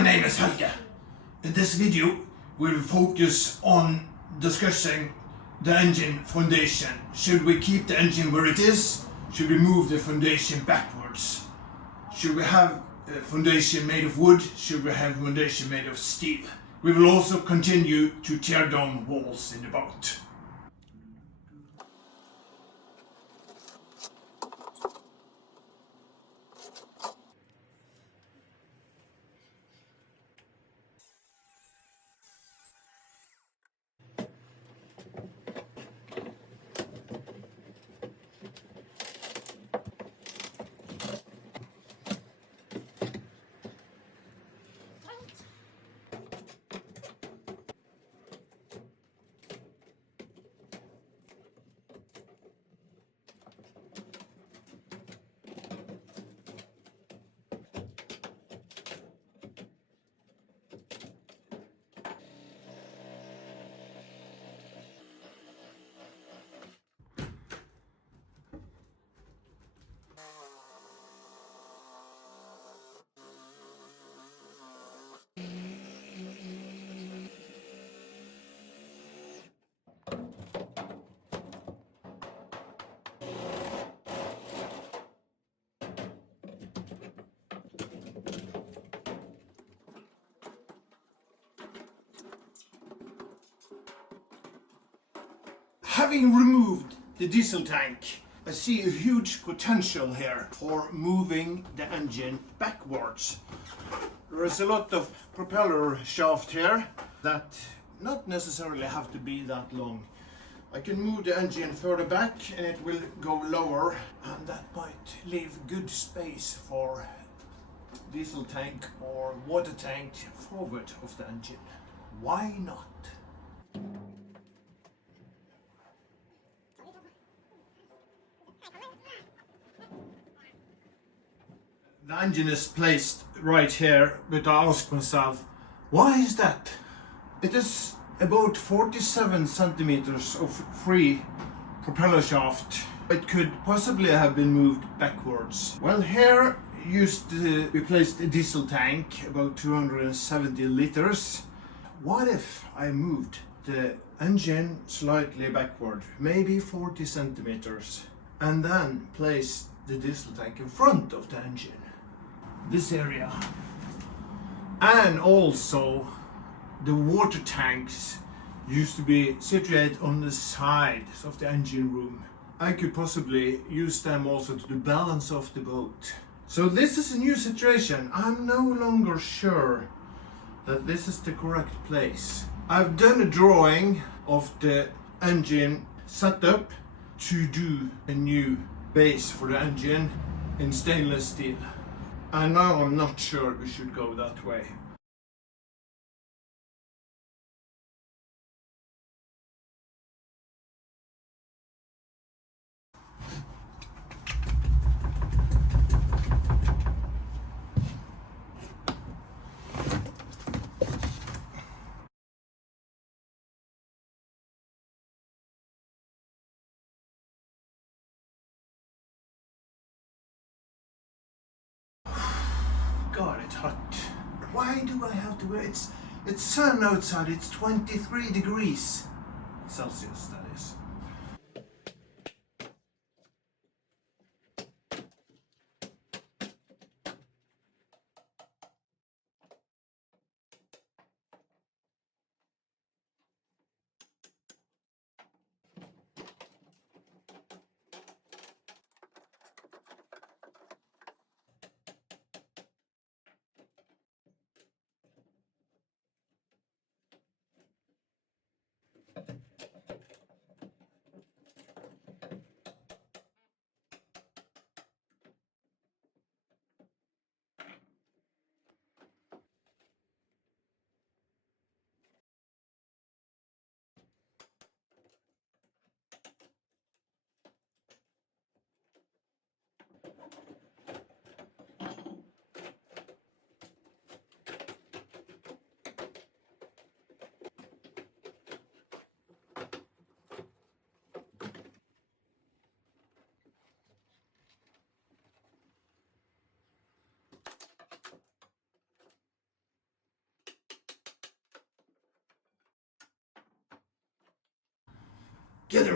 My name is Helge. In this video, we'll focus on discussing the engine foundation. Should we keep the engine where it is? Should we move the foundation backwards? Should we have a foundation made of wood? Should we have a foundation made of steel? We will also continue to tear down walls in the boat. Having removed the diesel tank, I see a huge potential here for moving the engine backwards. There is a lot of propeller shaft here that not necessarily have to be that long. I can move the engine further back and it will go lower, and that might leave good space for diesel tank or water tank forward of the engine. Why not? The engine is placed right here, but I ask myself, why is that? It is about 47 centimeters of free propeller shaft. It could possibly have been moved backwards. Well, here used to be placed a diesel tank, about 270 liters. What if I moved the engine slightly backward, maybe 40 centimeters, and then placed the diesel tank in front of the engine? This area, and also the water tanks used to be situated on the sides of the engine room. I could possibly use them also to the balance of the boat. So this is a new situation. I'm no longer sure that this is the correct place. I've done a drawing of the engine setup to do a new base for the engine in stainless steel. And now I'm not sure we should go that way. God, it's hot. Why do I have to wear it? It's sun outside, it's 23 degrees Celsius, that is.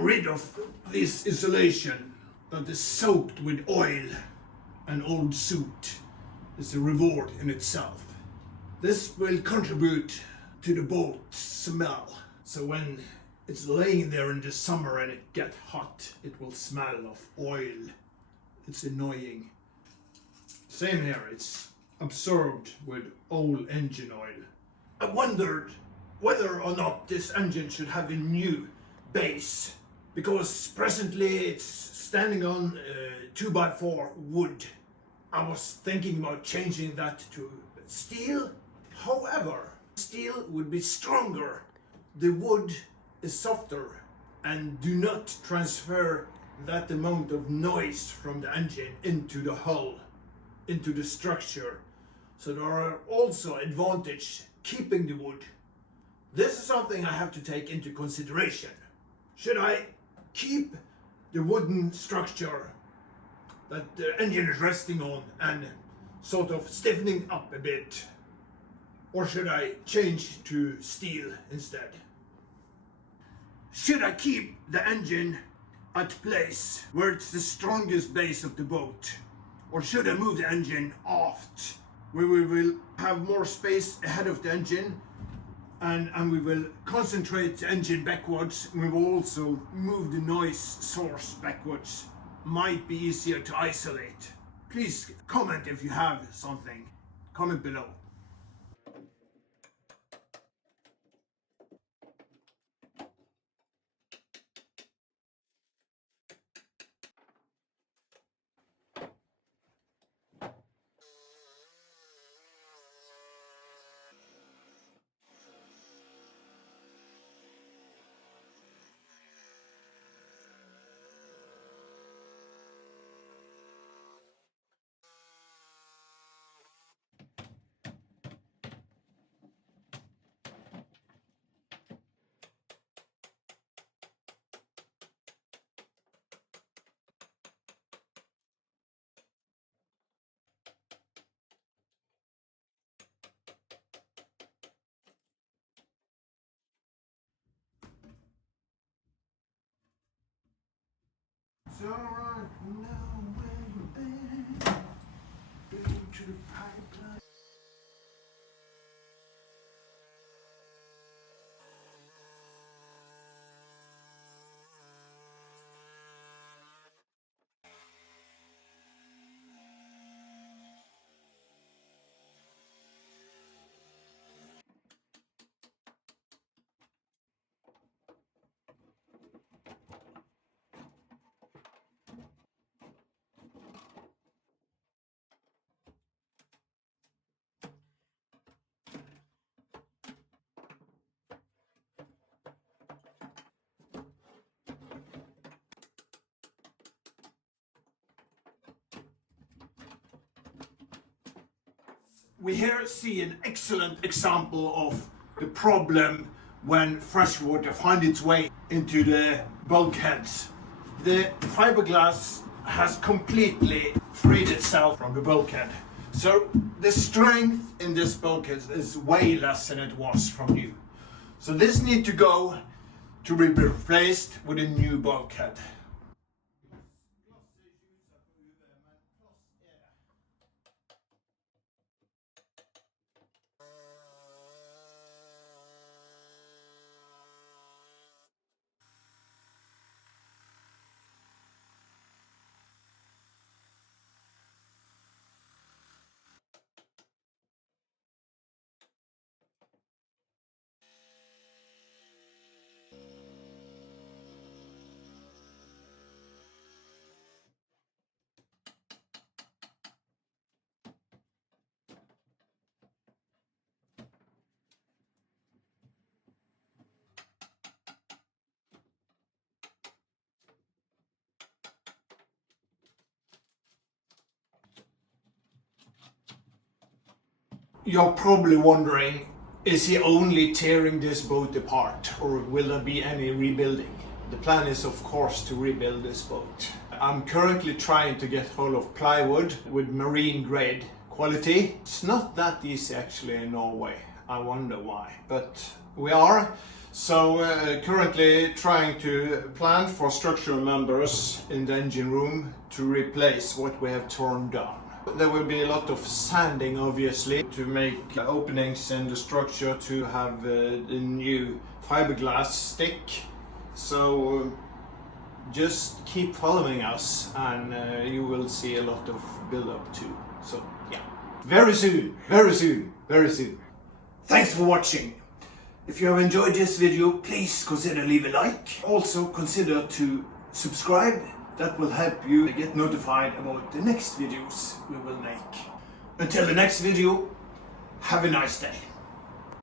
rid of this insulation that is soaked with oil and old soot is a reward in itself. This will contribute to the boat's smell. So when it's laying there in the summer and it gets hot, it will smell of oil. It's annoying. Same here, it's absorbed with old engine oil. I wondered whether or not this engine should have a new base, because presently it's standing on 2x4 wood. I was thinking about changing that to steel. However, steel would be stronger. The wood is softer and do not transfer that amount of noise from the engine into the hull, into the structure. So there are also advantages keeping the wood. This is something I have to take into consideration. Should I keep the wooden structure that the engine is resting on and sort of stiffening up a bit? Or should I change to steel instead? Should I keep the engine at place where it's the strongest base of the boat? Or should I move the engine aft, where we will have more space ahead of the engine and we will concentrate the engine backwards. We will also move the noise source backwards. Might be easier to isolate. Please comment if you have something. Comment below. So right now where you been? Been to the pipeline. We here see an excellent example of the problem when freshwater finds its way into the bulkheads. The fiberglass has completely freed itself from the bulkhead. So the strength in this bulkhead is way less than it was from new. So this needs to go to be replaced with a new bulkhead. You're probably wondering, is he only tearing this boat apart, or will there be any rebuilding? The plan is of course to rebuild this boat. I'm currently trying to get hold of plywood with marine grade quality. It's not that easy actually in Norway. I wonder why, but we are. So currently trying to plan for structural members in the engine room to replace what we have torn down. There will be a lot of sanding, obviously, to make openings in the structure to have the new fiberglass stick. So just keep following us and you will see a lot of build-up too. So yeah, very soon, very soon, very soon. Thanks for watching. If you have enjoyed this video, please consider leave a like. Also consider to subscribe. That will help you get notified about the next videos we will make. Until the next video, have a nice day.